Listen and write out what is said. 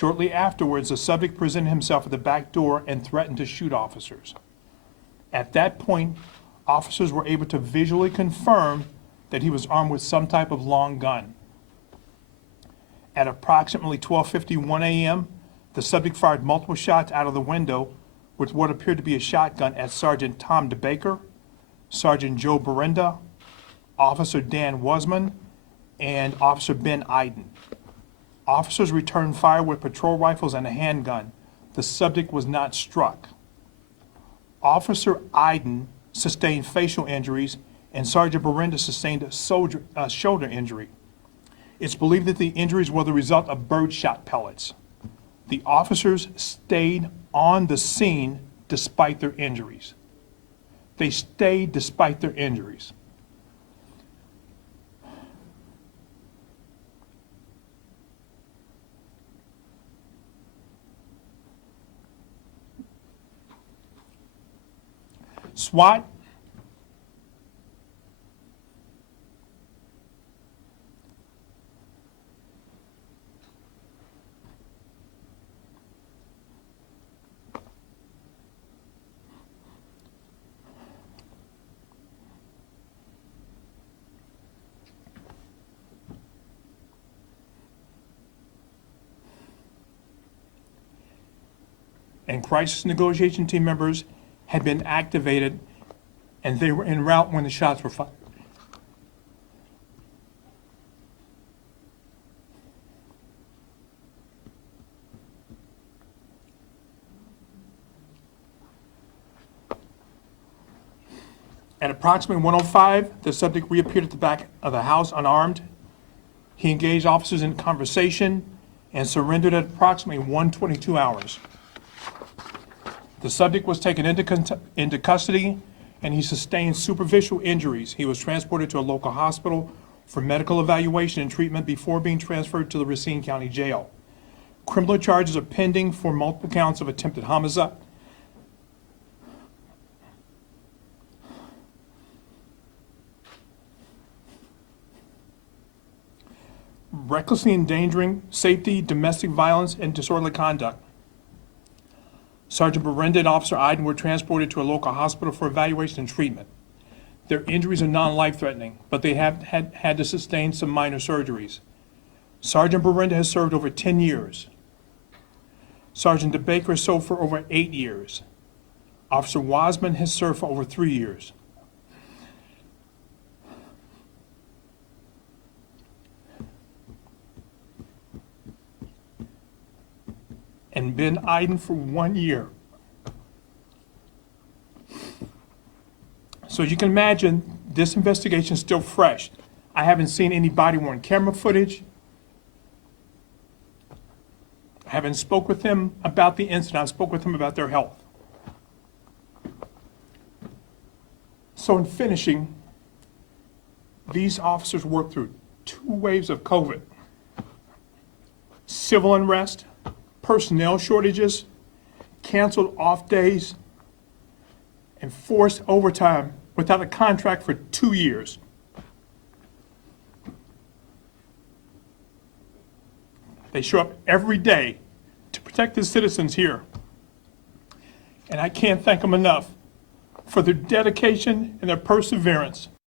Shortly afterwards, the subject presented himself at the back door and threatened to shoot officers. At that point, officers were able to visually confirm that he was armed with some type of long gun. At approximately 12:51 a.m., the subject fired multiple shots out of the window with what appeared to be a shotgun at Sergeant Tom DeBaker, Sergeant Joe Berenda, Officer Dan Wasman, and Officer Ben Iden. Officers returned fire with patrol rifles and a handgun. The subject was not struck. Officer Iden sustained facial injuries, and Sergeant Berenda sustained a shoulder injury. It's believed that the injuries were the result of birdshot pellets. The officers stayed on the scene despite their injuries. They stayed despite their injuries. SWAT and crisis negotiation team members had been activated, and they were en route when the shots were fired. At approximately 1:05, the subject reappeared at the back of the house unarmed. He engaged officers in conversation and surrendered at approximately 1:22 hours. The subject was taken into custody, and he sustained superficial injuries. He was transported to a local hospital for medical evaluation and treatment before being transferred to the Racine County Jail. Criminal charges are pending for multiple counts of attempted homicide, recklessly endangering safety, domestic violence, and disorderly conduct. Sergeant Berenda and Officer Iden were transported to a local hospital for evaluation and treatment. Their injuries are non-life-threatening, but they have had to sustain some minor surgeries. Sergeant Berenda has served over 10 years. Sergeant DeBaker has served for over 8 years. Officer Wasman has served for over 3 years. And Ben Iden for 1 year. So you can imagine this investigation is still fresh. I haven't seen any body-worn camera footage. I haven't spoke with them about the incident. I spoke with them about their health. So in finishing, these officers worked through 2 waves of COVID, civil unrest, personnel shortages, canceled off days, and forced overtime without a contract for 2 years. They show up every day to protect the citizens here. And I can't thank them enough for their dedication and their perseverance.